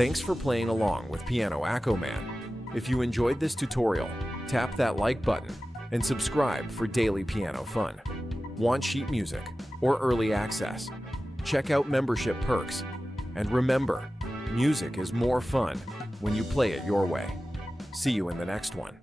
Thanks for playing along with Piano AccoMan. If you enjoyed this tutorial, tap that like button and subscribe for daily piano fun. Want sheet music or early access? Check out membership perks. And remember, music is more fun when you play it your way. See you in the next one.